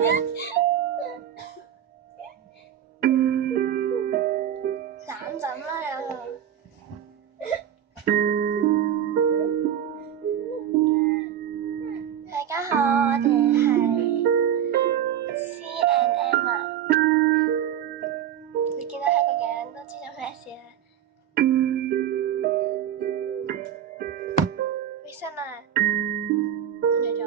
斬枕啦又。大家好，我哋係 C&M 啊。你見到佢個樣都知道咩事啦。起身啦，瞓着咗。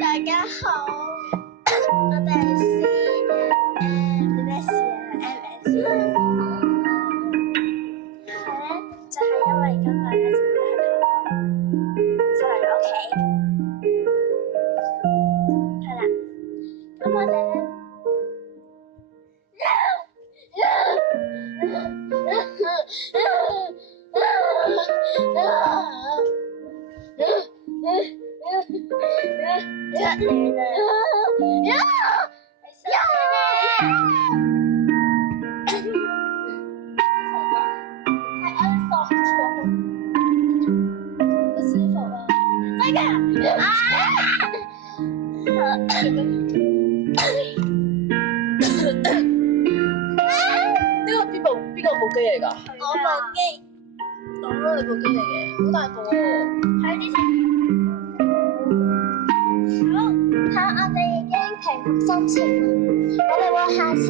大家好，我哋係 C&M 咩事啊 ？MS 係咧，就係因為今日咧就冇得去堂，就嚟咗屋企。係啦，咁我哋咧。出嚟啦！係安放床，好舒服啊！真㗎！呢個邊個部機嚟㗎？我部機，你部機嚟嘅，好大部喎。喺之前。好，我哋已經平復心情，我哋會下次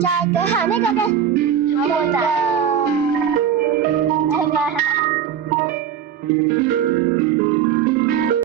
再舉行呢個嘅活動。拜拜。